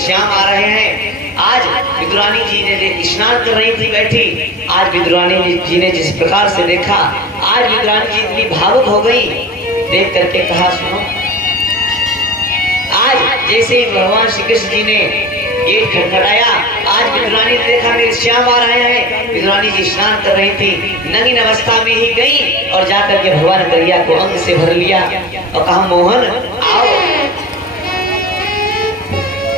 श्याम आ रहे हैं। आज विदुरानी जी ने स्नान कर रही थी बैठी, आज विदुरानी जी ने जिस प्रकार से देखा, आज विदुरानी जी इतनी भावुक हो गई, देख करके कहा सुनो, आज जैसे ही भगवान श्री कृष्ण जी ने गेट खटखटाया, आज विदुरानी ने देखा मेरे श्याम आ रहे हैं। विदुरानी जी स्नान कर रही थी, नंगी अवस्था में ही गई और जाकर के भगवान कन्हैया को अंग से भर लिया और कहा मोहन आओ।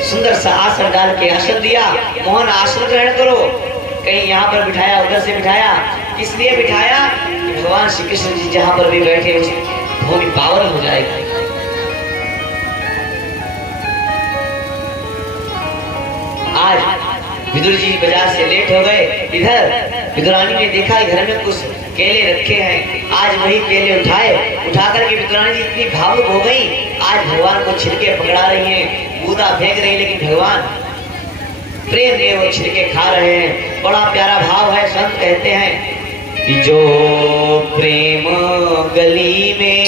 सुंदर सा आसन डाल के आसन दिया, मोहन आसन ग्रहण करो। कहीं यहाँ पर बिठाया, उधर से बिठाया, इसलिए बिठाया कि भगवान श्री कृष्ण जी जहाँ पर भी बैठे भूमि पावन हो जाएगा। आज विदुर जी बाजार से लेट हो गए, इधर विदुरानी ने देखा घर में कुछ केले रखे हैं, आज वही केले उठा करके विदुरानी जी इतनी भावुक हो गई, आज भगवान को छिलके पकड़ा रही हैं, बूदा फेंक रही हैं, लेकिन भगवान प्रेम में वो छिलके खा रहे हैं। बड़ा प्यारा भाव है। संत कहते हैं कि जो प्रेम गली में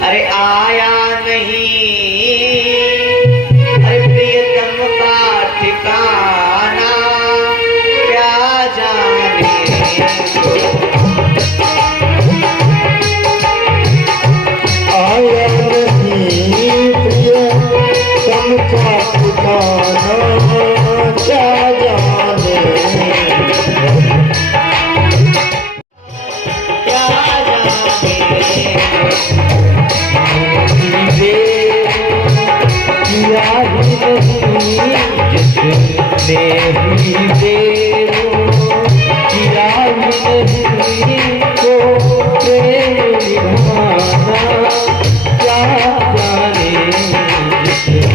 अरे आया नहीं, अरे प्रियतम का ठिकाना क्या जाने, आया नहीं प्रियतम का ठिकाना क्या जाने, क्या जाने किया ही नहीं जिसने ही देरो, किया ही नहीं को प्रेम निभाना क्या जाने जिसने।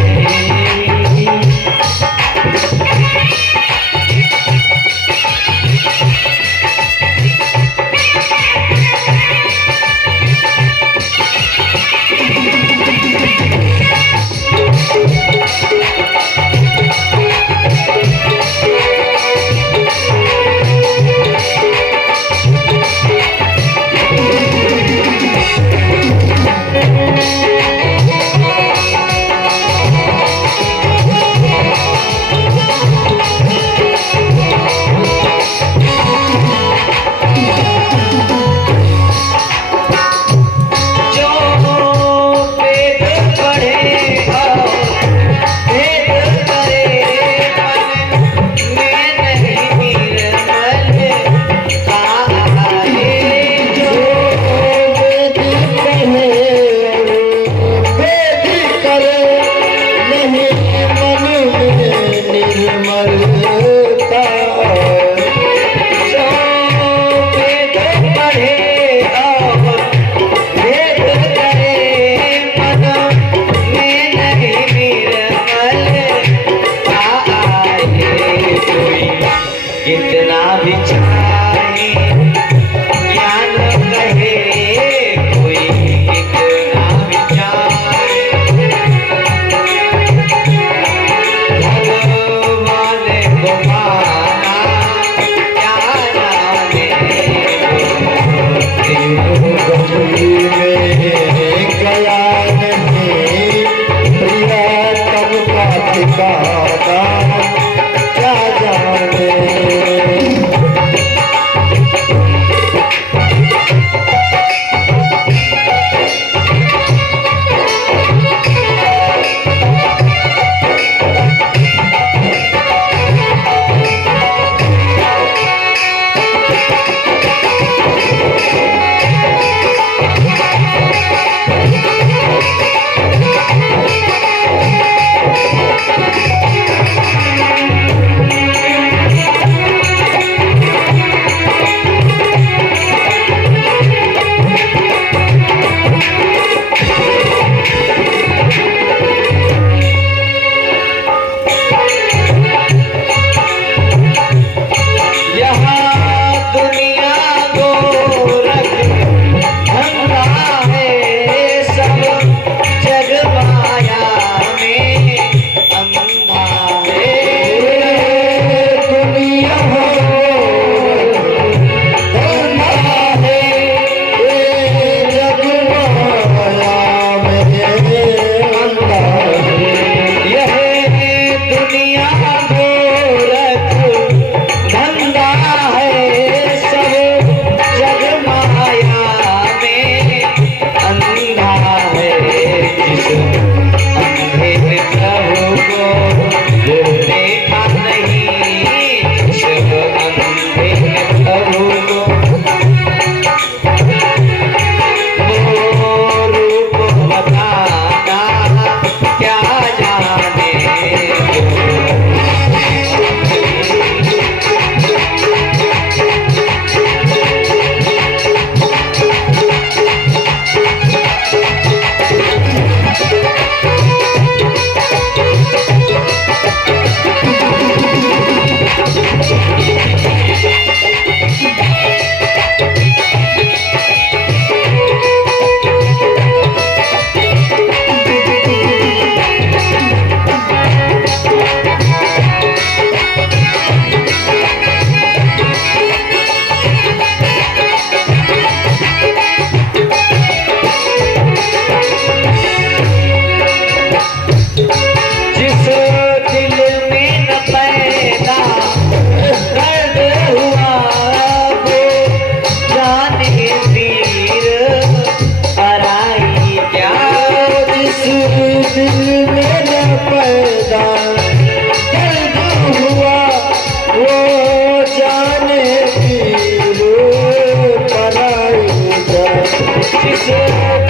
जिस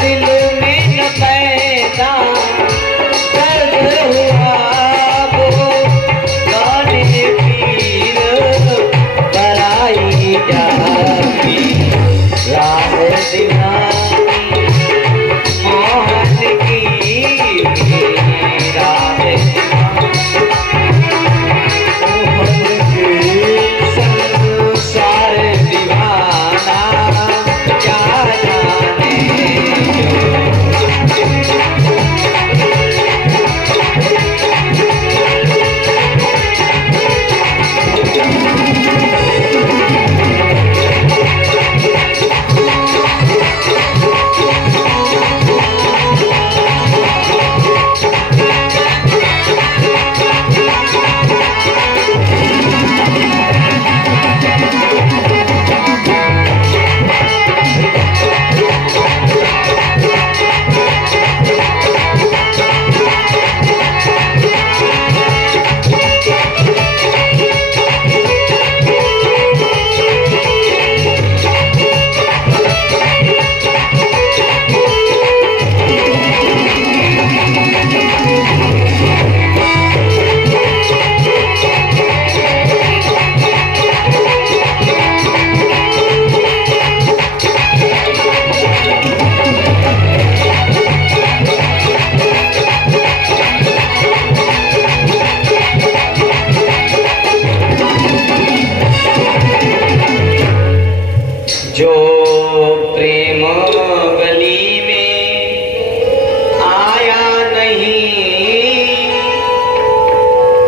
दिल में न पैदा दर्द हुआ वो गाने पीर बराई जाती राह दीवानी मोहन की राह संसार दीवाना क्या जाने जो प्रेम गली में आया नहीं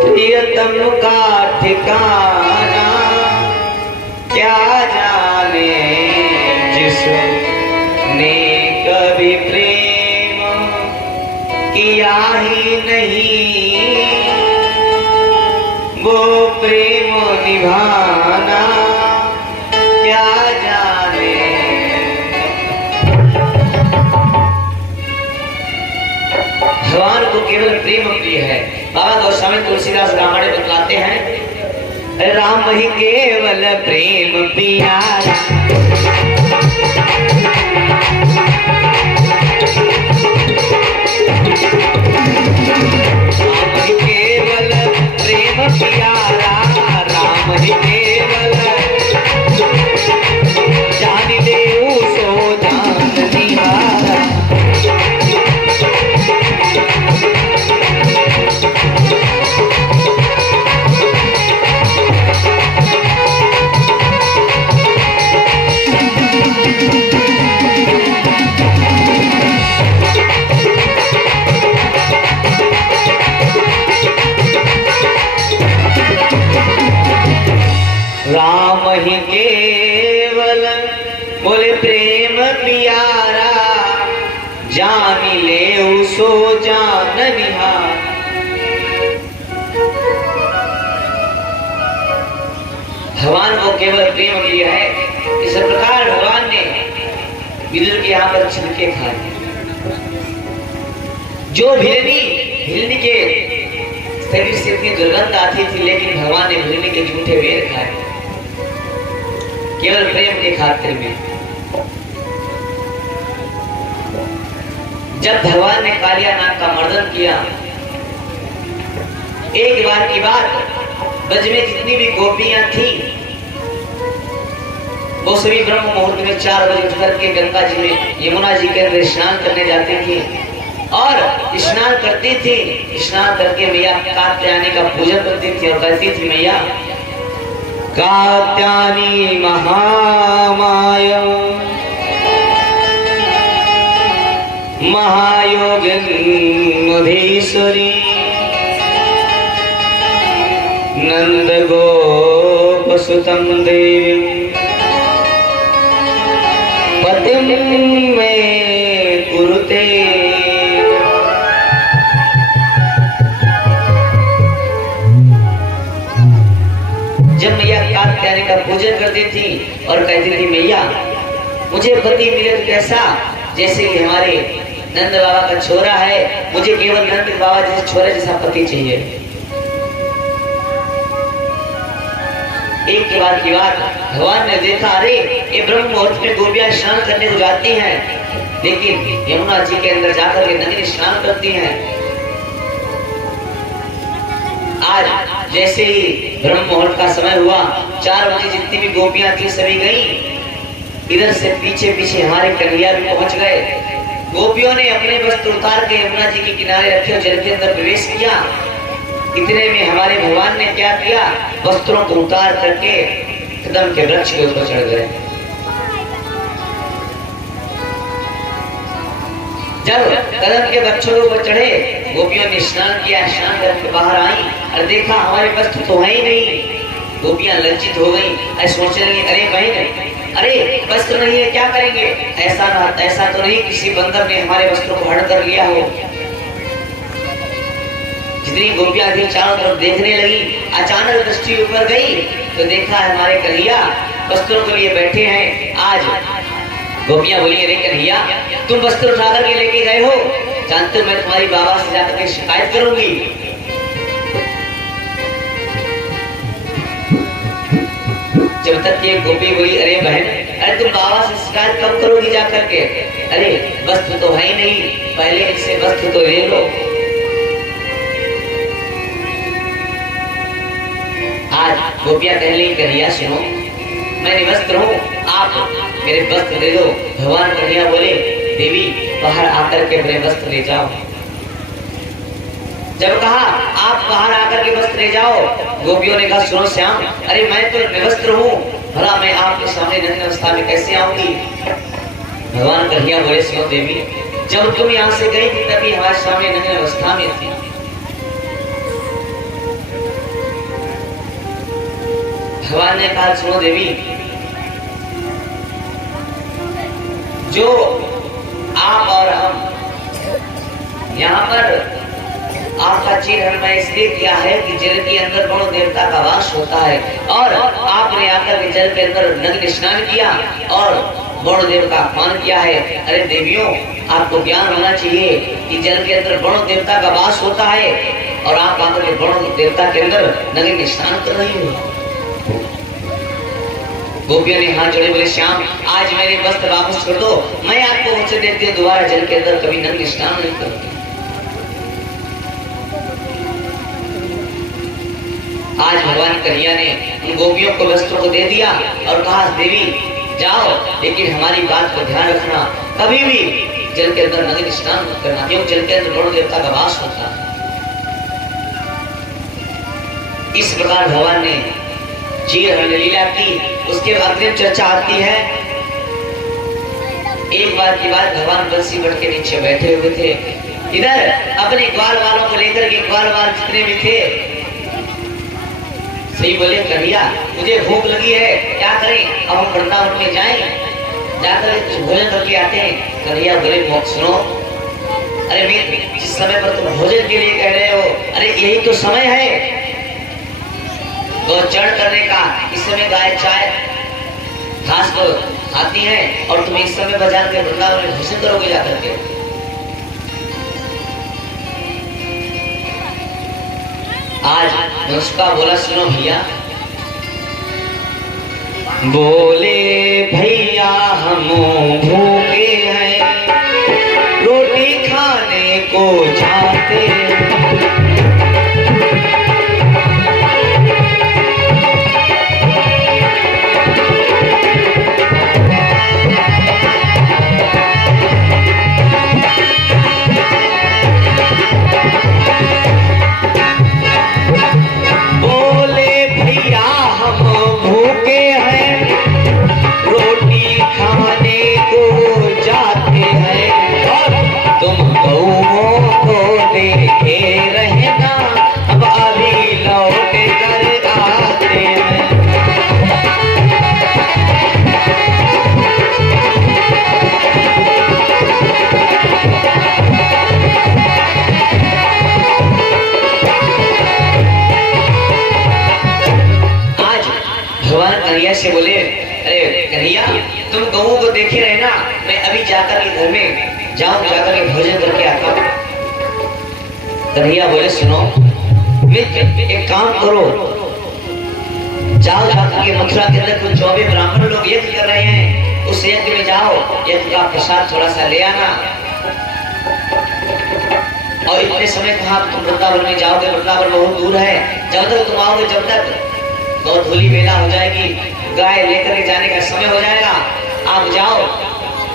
प्रियतम का ठिकाना क्या जाने जिसने कभी प्रेम किया ही नहीं वो प्रेम निभाना क्या जाने। भगवान को केवल प्रेम प्रिय है। बाबा गोस्वामी तुलसीदास रामायण बतलाते हैं राम ही केवल प्रेम प्यारा राम ही केवल प्रेम प्यारा राम ही केवल जान ले सो जान निहारा राम ही केवल बोले प्रेम प्यारा जान ले सो जान निहार। भगवान को केवल प्रेम प्रिय है। इस प्रकार भगवान ने विदुर के यहाँ पर छिलके खाए। जो भिलनी के शरीर से इतनी दुर्गंध आती थी लेकिन भगवान ने भिलनी के झूठे वेर खाए केवल प्रेम के खातिर में। जब भगवान ने कालिया नाग का मर्दन किया एक बार की बात ब्रज में जितनी भी गोपियां थी वो सभी ब्रह्म मुहूर्त में 4 बजे उठ करके गंगा जी में यमुना जी के अंदर स्नान करने जाती थी और स्नान करती थी। स्नान करके मैया कात्यायनी का पूजन करती थी और कहती थी मैया कात्यायनी महामाया महायोगिनीश्वरी नंद गोपसुतं देवी पतिं मे कुरुते। जब मैया कात्यायनी का पूजन करती थी और कहती थी मैया मुझे पति मिले तो कैसा, जैसे कि हमारे नंद बाबा का छोरा है, मुझे केवल नंद बाबा जैसे छोरे जैसा पति चाहिए। एक के बाद की बात भगवान ने देखा अरे ये ब्रह्म मुहूर्त में गोपियां स्नान करने को जाती हैं लेकिन यमुना जी के अंदर जाकर के नदी स्नान करती हैं। आज जैसे ही ब्रह्म मुहूर्त का समय हुआ, 4 बजे जितनी भी गोपियां थी सभी गई। इधर से पीछे पीछे हमारे कन्हैया भी पहुंच गए। गोपियों ने अपने वस्त्र उतार के यमुना जी के किनारे रखे और जल के अंदर प्रवेश किया। इतने में हमारे भगवान ने क्या किया, वस्त्रों को उतार करके कदम के वृक्ष के ऊपर चढ़ गए। जब कदम के वृक्षों के ऊपर चढ़े, गोपियों ने स्नान किया, स्नान करके बाहर आई और देखा हमारे वस्त्र तो है ही नहीं। गोपियां लज्जित हो गई, सोचने लगी अरे बहन, अरे वस्त्र नहीं है क्या करेंगे? ऐसा तो नहीं किसी बंदर ने हमारे वस्त्रों को हड़ कर लिया हो। जितनी गोपियां थी चारों तरफ देखने लगी। अचानक दृष्टि ऊपर गई तो देखा हमारे कन्हैया वस्त्रों के लिए बैठे हैं। आज गोपियां बोली अरे कन्हैया, तुम वस्त्र उठा करके लेके गए हो, जानते हो मैं तुम्हारी बाबा से जाकर के शिकायत करूंगी। जब तक ये गोपी बोली अरे बहन, अरे तुम बाबा से शिकायत कब करोगी जाकर के? अरे वस्त्र तो है ही नहीं, पहले इससे वस्त्र तो ले लो। आज गोपियां कह रही कन्हैया सुनो, मैं निवस्त्र हूँ, आप मेरे वस्त्र ले लो। भगवान कन्हैया बोले देवी बाहर आकर के मेरे वस्त्र ले जाओ। जब कहा आप बाहर आकर के वस्त्र ले जाओ, गोपियों ने कहा सुनो श्याम, अरे मैं तो निवस्त्र हूँ, भला मैं आपके सामने नग्न अवस्था में कैसे आऊंगी? भगवान कन्हैया बोले सुनो देवी, जब तुम यहाँ से गई थी तभी हमारे सामने नग्न अवस्था में थी। भगवान ने कहा सुनो देवी, जो आप और हम यहाँ पर आपका चिन्ह मैं इसलिए किया है कि जल के अंदर गौण देवता का वास होता है और आपने आकर के जल के अंदर नग्न स्नान किया और गौण देव का अपमान किया है। अरे देवियों, आपको ज्ञान होना चाहिए कि जल के अंदर गौण देवता का वास होता है और आप आकर के गौण देवता के अंदर नग्न स्नान कर रही हो। गोपियों ने हाथ जोड़े बोले श्याम, आज मेरे वस्त्र वापस कर दो, मैं आपको वचन देती हूँ दोबारा जल के अंदर कभी नग्न स्नान नहीं करूंगी। आज भगवान कन्हैया ने उन गोपियों को वस्त्रों को दे दिया और कहा देवी जाओ, लेकिन हमारी बात को ध्यान रखना, कभी भी जल के अंदर नग्न स्नान मत करना, क्योंकि जल के अंदर गौण देवता का वास होता है। इस प्रकार भगवान ने चीर लीला की। उसके अग्रिम चर्चा आती है। एक बार की बात, भगवान बंसी बट के नीचे बैठे हुए थे। इधर अपने ग्वाल वालों को लेकर के ग्वाल वाल जितने भी थे सही बोले कन्हैया मुझे भूख लगी है, क्या करें? अब हम वृंदावन में जाएं, जाकर कुछ भोजन करके आते हैं। कन्हैया बोले सुनो, अरे मैं जिस समय पर तुम भोजन के लिए कह रहे हो, अरे यही तो समय है तो चढ़ करने का। इस समय गाय चाय घास को खाती है और तुम इस समय बाजार के वृंदावन में भोजन करोगे जाकर के। आज उसका बोला सुनो भैया, बोले भैया हम भूखे हैं, रोटी खाने को चाहते हैं। से बोले अरे कन्हैया तुम गऊ को देखे रहे ना, मैं अभी जाकर के घर में जाऊं, जाकर के भोजन करके आता हूं। कन्हैया बोले सुनो, एक काम करो, जाओ जाकर के मथुरा के अंदर कुछ 24 ब्राह्मण लोग यज्ञ कर रहे हैं, उस यज्ञ में जाओ, यज्ञ का प्रसाद थोड़ा सा ले आना। और इतने समय कहा तुम वृंदावन में जाओगे, वृंदावन बहुत दूर है, जब तक तुम आओगे जब तक बहुत धूली बेला हो जाएगी, गाय लेकर के जाने का समय हो जाएगा। आप जाओ,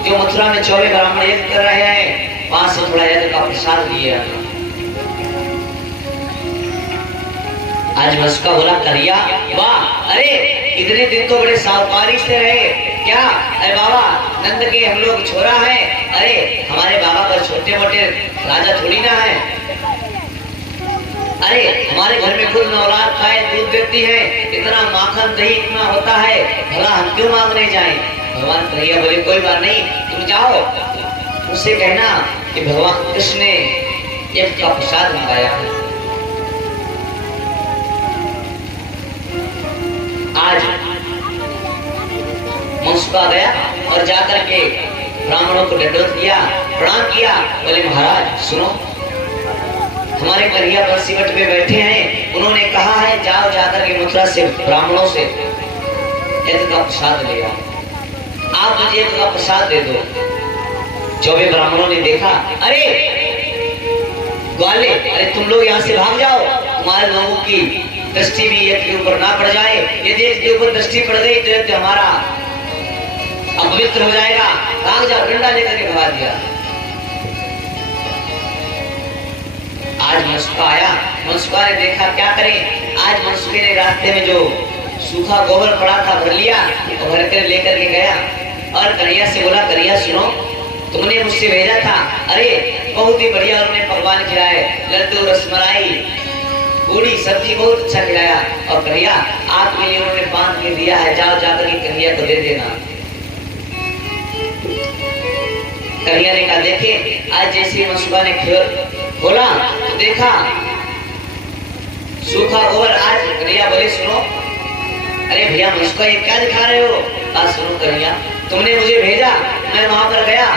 जो मथुरा में 24 ब्राह्मण यज्ञ कर रहे हैं वहां से थोड़ा यज्ञ का प्रसाद लिए आना। आज मस्का बोला करिया, वाह, अरे इतने दिन तो बड़े सावकारी से रहे क्या? अरे बाबा नंद के हम लोग छोरा है, अरे हमारे बाबा पर छोटे मोटे राजा थोड़ी ना है, अरे हमारे घर में खुद नौलाद खाए दूध देती है, इतना माखन दही इतना होता है, भला हम क्यों मांगने जाएं? भगवान कन्हैया बोले कोई बात नहीं, तुम जाओ, उससे कहना कि भगवान कृष्ण ने यज्ञ का प्रसाद मंगाया है। आज मुंसफा गया और जाकर के ब्राह्मणों को दंडवत किया, प्रणाम किया, बोले महाराज सुनो, हमारे कन्हैया बंसीवट पे बैठे हैं, उन्होंने कहा है जाओ जाकर के मथुरा से ब्राह्मणों से यज्ञ का प्रसाद ले आओ, आप मुझे यज्ञ का प्रसाद दे दो। 24 ब्राह्मणों ने देखा, अरे ग्वाले, अरे तुम लोग यहाँ से भाग जाओ, तुम्हारे लोगों की दृष्टि भी यज्ञ के ऊपर ना पड़ जाए, यदि यज्ञ के ऊपर दृष्टि पड़ गई तो यज्ञ हमारा अपवित्र हो जाएगा, भाग जाओ, डंडा लेकर के भगा दिया। आज मनसुखा आया, मनसुखा ने देखा क्या करें, आज मनसुखे ने रास्ते में जो सूखा गोबर पड़ा था भर लिया और भर कर लेकर के गया और कन्हैया से बोला, कन्हैया सुनो, तुमने मुझसे भेजा था, अरे बहुत ही बढ़िया उन्होंने पकवान खिलाए, लड्डू रसमलाई पूरी सब्जी बहुत अच्छा खिलाया, और कन्हैया आपके लिए उन्होंने बांध के दिया है, जाओ जाकर के कन्हैया को दे देना। कन्हैया ने कहा देखे, आज जैसे मनसुखा ने खोला तो देखा सूखा गोबर। आज कन्हैया बोले सुनो, अरे भैया मनसुखा ये क्या दिखा रहे हो? आज सुनो कन्हैया, तुमने मुझे भेजा, मैं वहां पर गया,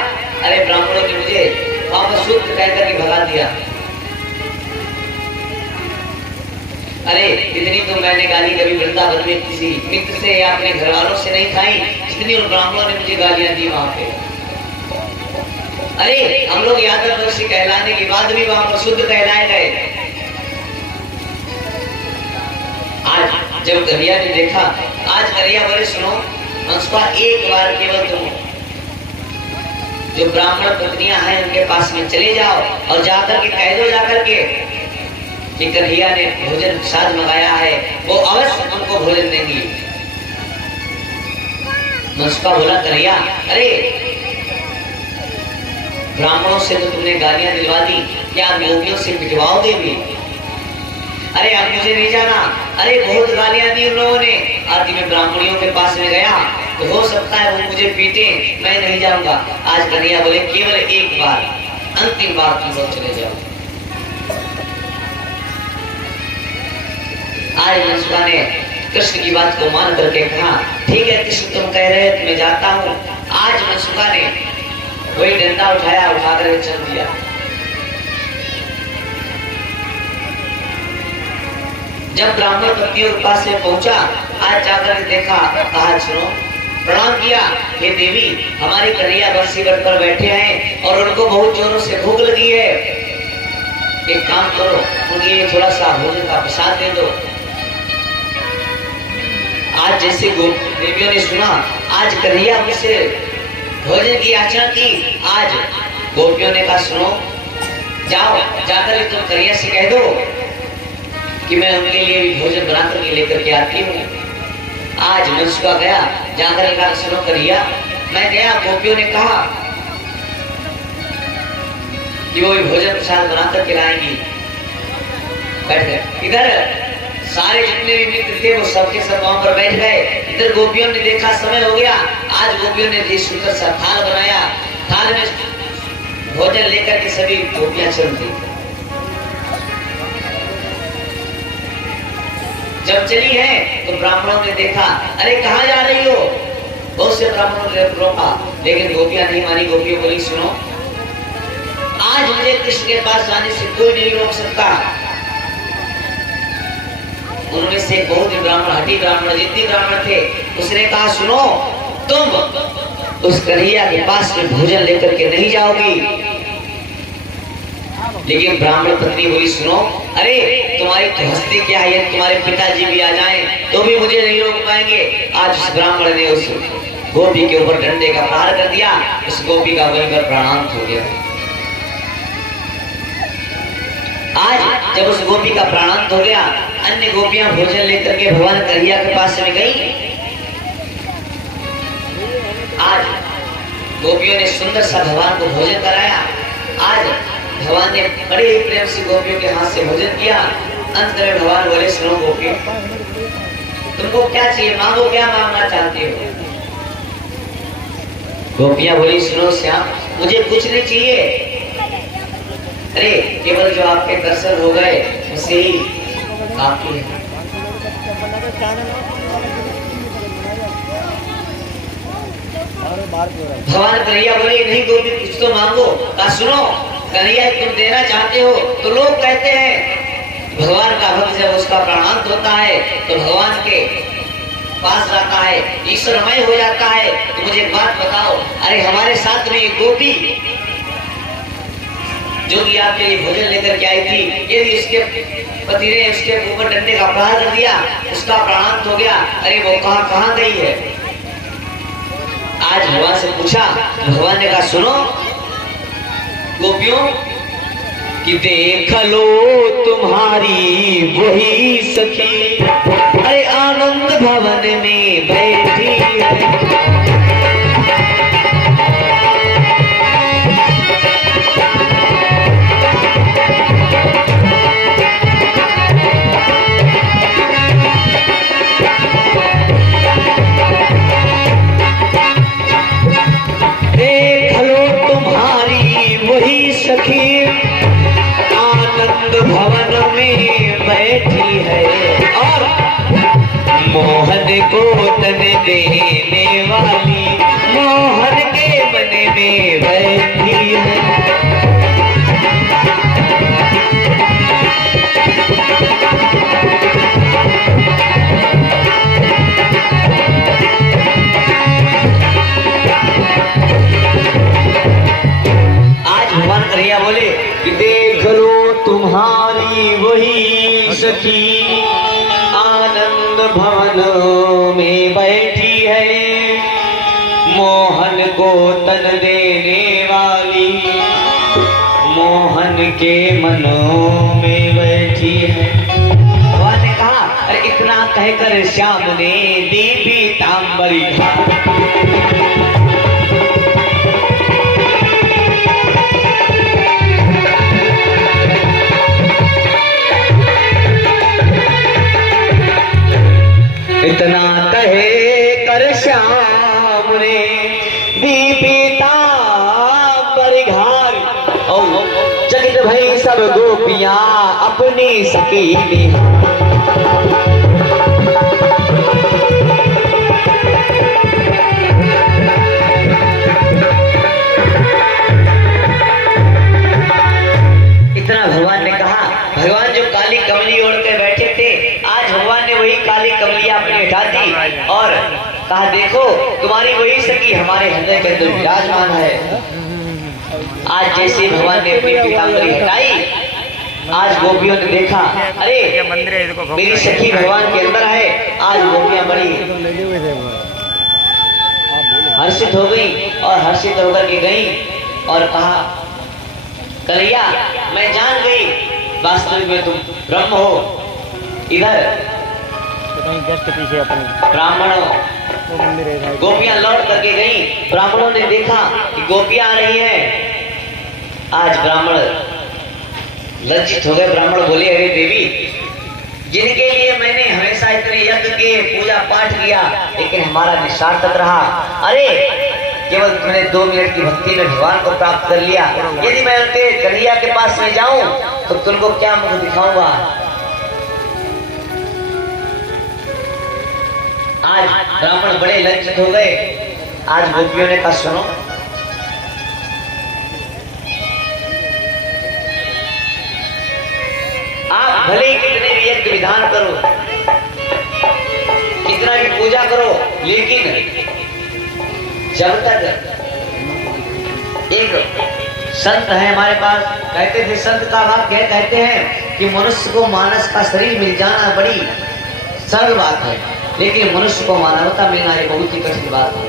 अरे ब्राह्मणों ने मुझे वहां पर शुद्ध कहकर के भगा दिया, अरे इतनी तो मैंने गाली कभी वृंदावन में किसी मित्र से या अपने घर वालों से नहीं खाई, जितनी उन ब्राह्मणों ने मुझे गालियां दी वहां पे। अरे हम लोग यादव वंशी कहलाने के बाद भी वहां पर शुद्ध कहलाए गए। आज जब कन्हैया ने देखा, आज कन्हैया बोले सुनो मनसुखा, एक बार केवल तुम जो ब्राह्मण पत्नियां हैं उनके पास में चले जाओ और जाकर के कह दो जाकर के कि कन्हैया ने भोजन प्रसाद मंगाया है, वो अवश्य उनको भोजन देंगी। मनसुखा बोला कन्हैया, अरे ब्राह्मणों से तो तुमने गालियां दिलवा दी, क्या गोपियों से पिटवाओगे भी? अरे अब मुझे नहीं जाना, अरे बहुत गालियां दी उन लोगों ने। आदि में ब्राह्मणियों के पास में गया तो हो सकता है वो मुझे पीटे, मैं नहीं जाऊंगा। आज कन्हैया बोले केवल एक बार, अंतिम बार तुम लोग चले जाओ। आज मनसुखा ने कृष्ण की बात को मान करके कहा ठीक है कृष्ण तुम कह रहे हो मैं जाता हूँ। आज मनसुखा ने वही डंडा उठाया, उठाकर चल दिया। जब ब्राह्मण पत्नियों के पास में पहुंचा, आज जाकर देखा, कहा सुनो, प्रणाम किया, हे देवी हमारी कन्हैया बंसीवट पर बैठे हैं और उनको बहुत जोरों से भूख लगी है, एक काम करो उन्हें थोड़ा सा भोजन का प्रसाद दे दो। आज जैसे देवियों ने सुना आज कन्हैया मुझसे भोजन की याचना की, आज गोपियों ने कहा सुनो, जाओ जाकर तुम कन्हैया से कह दो कि मैं उनके लिए भी भोजन बना करके लेकर के आती हूँ। आज मनसुखा गया, जाकर कहा सुनो कन्हैया, मैं गया, गोपियों ने कहा कि वो भी भोजन प्रसाद बना करके लाएंगी। बैठ गए, इधर सारे जितने भी मित्र थे वो सबके सब वहां पर बैठ गए। इधर गोपियों ने देखा समय हो गया, आज गोपियों ने सुंदर सा थाल बनाया, थाल में भोजन लेकर के सभी गोपियां चल दी। जब चली है तो ब्राह्मणों ने देखा, अरे कहाँ जा रही हो? बहुत से ब्राह्मणों ने रोका, लेकिन गोपियां नहीं मानी। गोपियां बोली सुनो, आज मुझे कृष्ण के पास जाने से कोई नहीं रोक सकता। उनमें से बहुत ही ब्राह्मण, हठी ब्राह्मण, जितने ब्राह्मण थे, उसने कहा सुनो, तुम उस कन्हैया के पास में भोजन लेकर के नहीं जाओगी। लेकिन ब्राह्मण पत्नी बोली सुनो, अरे तुम्हारी तो हस्ती क्या है, तुम्हारे पिताजी भी आ जाएं तो भी मुझे नहीं रोक पाएंगे। आज उस ब्राह्मण ने उस गोपी के ऊपर डंडे का प्रहार कर दिया, उस गोपी का वहीं पर प्राणांत हो गया। आज जब उस गोपी का प्राणांत हो गया, अन्य गोपियां भोजन लेकर के भगवान कन्हैया के पास में गई। आज गोपियों ने सुंदर सा भगवान को भोजन कराया। आज भगवान ने बड़े ही प्रेम से गोपियों के हाथ से भोजन किया। अंत में भगवान बोले सुनो गोपियों, तुमको क्या चाहिए, मांगो, क्या मांगना चाहते हो। गोपियां बोली सुनो श्याम, मुझे कुछ नहीं चाहिए, अरे केवल जो आपके दर्शन हो गए उसे ही काफी है। भगवान कन्हैया बोले नहीं गोपी कुछ तो मांगो। कहा सुनो कन्हैया, तुम देना चाहते हो तो लोग कहते हैं भगवान का भक्त जब उसका प्राणांत होता है तो भगवान के पास जाता है, ईश्वरमय हो जाता है। तो मुझे एक बात बताओ, अरे हमारे साथ में एक गोपी जो कि आपके लिए भोजन लेकर के आई थी, यदि उसके पति ने उसके ऊपर डंडे का प्रहार कर दिया, उसका प्राणांत हो गया, अरे वो कहाँ गई है। आज भगवान से पूछा, भगवान ने कहा सुनो गोपियों कि देख लो तुम्हारी वही सखी, अरे आनंद भवन में बैठी है। सखी आनंद भवन में बैठी है और मोहन को तन देने वाली मोहन के मन में बैठी है। कन्हैया बोले कि देख लो तुम्हारी वही सखी आनंद भवन में बैठी है, मोहन को तन देने वाली मोहन के मनों में बैठी है। भगवान ने कहा, अरे इतना कहकर श्याम ने दी पीतांबरी इतना कहे कर श्याम ने दी पीतांबरी घार और जगत भई सब गोपियां अपनी सखी इतना भगवान ने कहा। भगवान जो काली कमली ओढ़ के बैठे थे, आज भगवान ने वही काली कमलियां अपनी हटा दी और कहा देखो तुम्हारी वही सखी हमारे हृदय के अंदर विराजमान है। आज जैसे भगवान ने अपनी पीतांबरी हटाई, आज गोपियों ने देखा, अरे मेरी सखी भगवान के अंदर है। आज गोपियां बड़ी हर्षित हो गई और हर्षित होकर के गई और कहा कन्हैया मैं जान गई वास्तविक में तुम ब्रह्म हो। इधर ब्राह्मणों गोपियां लौट करके गई, ब्राह्मणों ने देखा कि गोपियां आ रही हैं। आज ब्राह्मण लज्जित हो गए। ब्राह्मण बोले अरे देवी, जिनके लिए मैंने हमेशा इतने यज्ञ के पूजा पाठ किया लेकिन हमारा निस्सार्थक रहा, अरे केवल तुमने 2 मिनट की भक्ति में भगवान को प्राप्त कर लिया, यदि मैं उनके कन्हैया के पास में जाऊं तो तुमको क्या मुंह दिखाऊंगा। आज ब्राह्मण बड़े लज्जित हो गए। आज गोपियों ने कहा सुनो, आप भले ही कितने भी यज्ञ विधान करो, कितना भी पूजा करो, लेकिन जब तक एक संत है हमारे पास, कहते थे, संत का भाव क्या कहते हैं कि मनुष्य को मानस का शरीर मिल जाना बड़ी सरल बात है, लेकिन मनुष्य को मानवता मिलना ये बहुत ही कठिन बात है।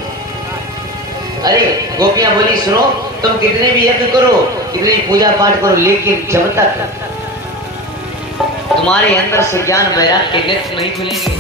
अरे गोपियां बोली, सुनो, तुम कितने भी यज्ञ करो, कितनी भी पूजा पाठ करो, लेकिन जब तक तुम्हारे अंदर से ज्ञान वैराग्य के नेत्र नहीं खुलेंगे,